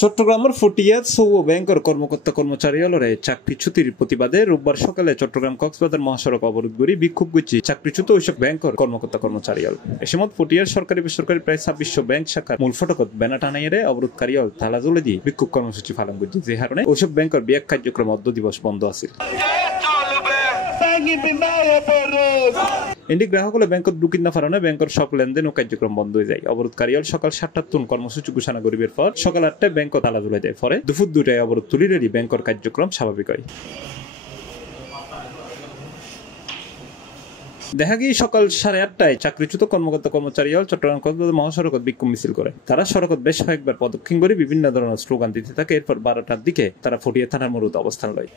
চট্টগ্রামের ফটিয়া সৌর ব্যাংকের কর্মকর্তা কর্মচারীরে চাকরিচ্যুতির প্রতিবাদে রোববার সকালে চট্টগ্রাম কক্সবাজার মহাসড়ক অবরোধ করে বিক্ষোভ করছে চাকরিচ্যুত ওইসব ব্যাংকের কর্মকর্তা কর্মচারী। এ সময় ফটিয়ার সরকারি বেসরকারি প্রায় ২৬০০ ব্যাংক শাখার মূল ফটকত ব্যানার টানাইয়ে অবরোধকারী তালা জ্বলে দিয়ে বিক্ষোভ কর্মসূচি পালন করছে, যে কারণে ওইসব ব্যাংকের ব্যাগ কার্যক্রম অর্ধ দিবস বন্ধ আছে। এন্ডি গ্রাহকলে ব্যাংকত ঢুকিন না পারণে ব্যাংকের সব লেনদেন ও কার্যক্রম বন্ধ হয়ে যায়। অবরোধকারী সকাল ৭টার তুন কর্মসূচি ঘোষণা করিবার পর সকাল ৮টায় ব্যাংক তালা ঝুলে যায়। পরে দুপুর ২টায় অবরোধ তুলি রেডি ব্যাংকের কার্যক্রম স্বাভাবিক হয়। দেখা গিয়ে সকাল ৮:৩০ চাকরিচ্যুত কর্মকর্তা কর্মচারী চট্টগ্রাম কক্সবাজার মহাসড়কত বিক্ষোভ মিছিল করে। তারা সড়কত বেশ কয়েকবার প্রদক্ষিণ করে বিভিন্ন ধরনের স্লোগান দিতে থাকে। এরপর 12টার দিকে তারা ফটিয়া থানার মোড়ত অবস্থান লয়।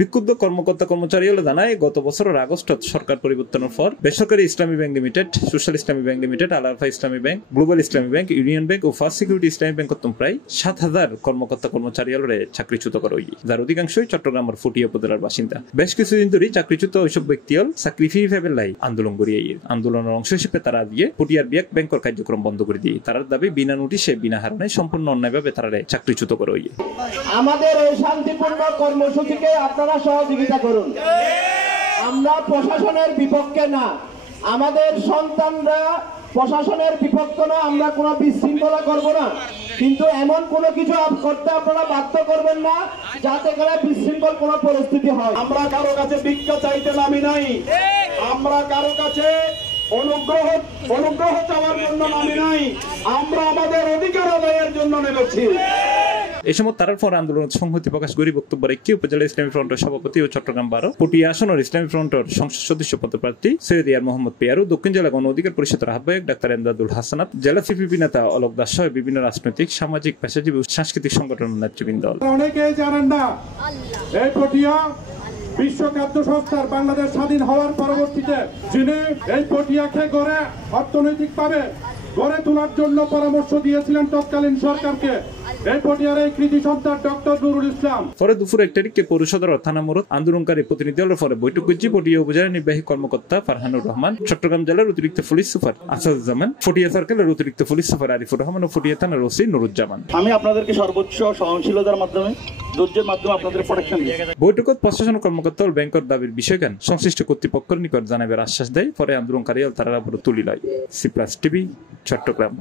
বিক্ষুব্ধ কর্মকর্তা কর্মচারী জানায়, গত বছরের আগস্টত সরকার পরিবর্তনের পর বেসরকারি ইসলামী ব্যাংক লিমিটেড, সোশ্যাল ইসলামী ব্যাংক লিমিটেড, আল আরফা ইসলামী ব্যাংক, গ্লোবাল ইসলামী ব্যাংক, ইউনিয়ন ব্যাংক ও ফার্স্ট সিকিউরিটি ইসলামী ব্যাংক প্রায় ৭,০০০ কর্মকর্তা কর্মচারী চাকরিচ্যুত করা হয়, যার অধিকাংশই চট্টগ্রামের ফটিয়া উপজেলার বাসিন্দা। বেশ কিছুদিন ধরে চাকরিচ্যুত ওইসব ব্যক্তি চাকরি ফি ফেবেলাই আন্দোলন করিয়ে আন্দোলনের অংশ হিসেবে তারা দিয়ে ফটিয়ার ব্যাংকের কার্যক্রম বন্ধ করে দিয়ে তার দাবি বিনা নোটিশে বিনা হারণে সম্পূর্ণ অন্যায়ভাবে তারা চাকরিচ্যুত করা হয়। আমাদের এই শান্তিপূর্ণ কর্মসূচিকে আপনারা সহযোগিতা করুন। আমরা প্রশাসনের বিপক্ষে না, আমাদের সন্তানরা প্রশাসনের বিপক্ষে না, আমরা কোনো বিশৃঙ্খলা করব না, কিন্তু এমন কোনো কিছু করতে আপনারা বাধ্য করবেন না যাতে করে বিশৃঙ্খল কোনো পরিস্থিতি হয়। আমরা কারো কাছে ভিক্ষা চাইতে নামি নাই, আমরা কারো কাছে অনুগ্রহ চাওয়ার জন্য নামি নাই, আমরা আমাদের অধিকার আদায়ের জন্য নেমেছি। এই সময় তার পর আন্দোলনের সংহতি প্রকাশ করে বক্তব্য রেখে উপজেলা ইসলামী ফ্রন্টের সভাপতি ও চট্টগ্রাম ১২ পটিয়া আসনের ইসলামী ফ্রন্টের সংসদ সদস্য পদপ্রার্থী সৈয়দ ইয়ার মোহাম্মদ পিয়ারু, দক্ষিণ জেলা গণ অধিকার পরিষদের আহ্বায়ক ডাক্তার এমদাদুল হাসানাত, জেলা সিপিপি নেতা অলোক দাস সহ বিভিন্ন রাজনৈতিক, সামাজিক, পেশাজীবী ও সাংস্কৃতিক সংগঠনের নেতৃবৃন্দ। অনেকেই জানেন না, এই পটিয়া বিশ্ব খাদ্য সংস্থার বাংলাদেশ স্বাধীন হওয়ার পরবর্তীতে যিনি এই পটিয়াকে গড়ে অর্থনৈতিকভাবে গড়ে তোলার জন্য পরামর্শ দিয়েছিলেন তৎকালীন সরকারকে, এই পটিয়ার এই কৃতি সন্তান ডক্টর নুরুল ইসলাম। পরে দুপুর ১ তারিখে পৌর সদর থানা মোড় আন্দোলনকারী প্রতিনিধি দলের পরে বৈঠক করছে পটিয়া উপজেলা নির্বাহী কর্মকর্তা ফারহানুর রহমান, চট্টগ্রাম জেলার অতিরিক্ত পুলিশ সুপার আসাদুজ্জামান, ফটিয়া সার্কেলের অতিরিক্ত পুলিশ সুপার আরিফুর রহমান ও ফটিয়া থানার ওসি নুরুজ্জামান। আমি আপনাদেরকে সর্বোচ্চ সহনশীলতার মাধ্যমে, ধৈর্যের মাধ্যমে আপনাদের প্রোটেকশন দিই। বৈঠকত প্রশাসন কর্মকর্তা ব্যাংকের দাবির বিষয়গান সংশ্লিষ্ট কর্তৃপক্ষের নিকট জানাবার আশ্বাস দেয়। পরে আন্দোলনকারী তারা তুলি লয়। C plus TV, Chittagong.